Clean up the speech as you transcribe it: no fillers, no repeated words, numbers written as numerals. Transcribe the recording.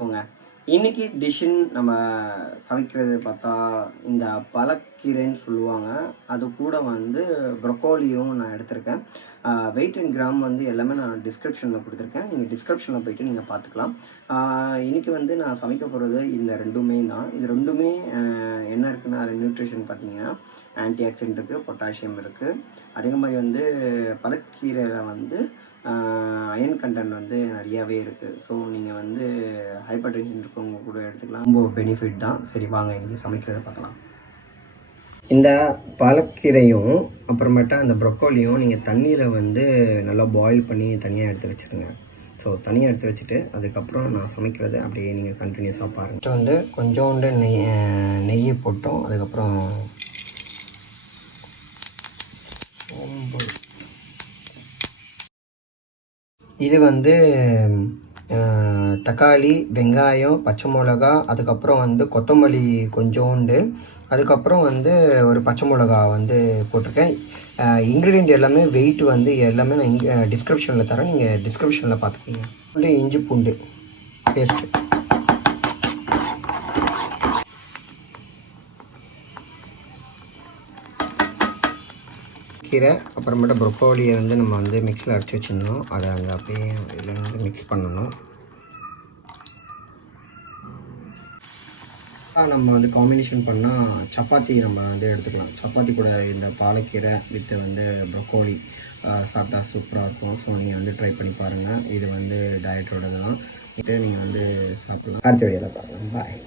போங்க. இன்னைக்கு டிஷ்ஷுன்னு நம்ம சமைக்கிறது பார்த்தா, இந்த பாலக்கீரைன்னு சொல்லுவாங்க. அது கூட வந்து ப்ரொக்கோலியும் நான் எடுத்திருக்கேன். வெயிட் அண்ட் கிராம் வந்து எல்லாமே நான் டிஸ்கிரிப்ஷனில் கொடுத்துருக்கேன். நீங்கள் டிஸ்கிரிப்ஷனில் போய்ட்டு நீங்கள் பார்த்துக்கலாம். இன்னைக்கு வந்து நான் சமைக்க போகிறது இந்த 2மே தான். இது 2மே என்ன இருக்குன்னா, அது நியூட்ரிஷன் பார்த்தீங்கன்னா, ஆன்டி ஆக்சிடென்ட் இருக்குது, பொட்டாசியம் இருக்குது. அதே மாதிரி வந்து பாலக்கீரையில் வந்து அயன் கண்டென்ட் வந்து நிறையாவே இருக்குது. ஸோ நீங்கள் வந்து ஹைப்பர் டென்ஷன் இருக்கவங்க கூட எடுத்துக்கலாம். ரொம்ப பெனிஃபிட் தான். சரி வாங்க இன்றைக்கி சமைக்கிறத பார்க்கலாம். இந்த பாலக்கீரையும் அப்புறமேட்டா அந்த ப்ரொக்கோலியும் நீங்கள் தண்ணியில் வந்து நல்லா பாயில் பண்ணி தனியாக எடுத்து வச்சுருங்க. ஸோ தனியாக எடுத்து வச்சுட்டு அதுக்கப்புறம் நான் சமைக்கிறது அப்படியே நீங்கள் கண்டினியூஸாக பாருங்கள். வந்து கொஞ்சோண்டு நெய் போட்டோம். அதுக்கப்புறம் இது வந்து தக்காளி, வெங்காயம், பச்சை மிளகா, அதுக்கப்புறம் வந்து கொத்தமல்லி கொஞ்சோண்டு, அதுக்கப்புறம் வந்து ஒரு பச்சை மிளகா வந்து போட்டிருக்கேன். இன்க்ரீடியன்ட் எல்லாமே வெயிட் வந்து எல்லாமே நான் டிஸ்கிரிப்ஷனில் தரேன். நீங்கள் டிஸ்கிரிப்ஷனில் பார்த்துக்கோங்க. வந்து இஞ்சி பூண்டு பேஸ்ட்டு, கீரை, அப்புறமேட்டு ப்ரொக்கோலியை வந்து நம்ம வந்து மிக்ஸில் அரைச்சி வச்சுருந்தோம். அதை அங்கே அப்படியே இதில் வந்து மிக்ஸ் பண்ணணும். நம்ம வந்து காம்பினேஷன் பண்ணால் சப்பாத்தி நம்ம வந்து எடுத்துக்கலாம். சப்பாத்தி கூட இந்த பாலக்கீரை வித்து வந்து ப்ரொக்கோலி சாப்பிட்டா சூப்பராக இருக்கும். ஸோ நீங்கள் வந்து ட்ரை பண்ணி பாருங்கள். இது வந்து டயட்டோடது தான். இது நீங்கள் வந்து சாப்பிட்லாம். அடுத்த வீடியோவில் பாருங்கள். பாய்.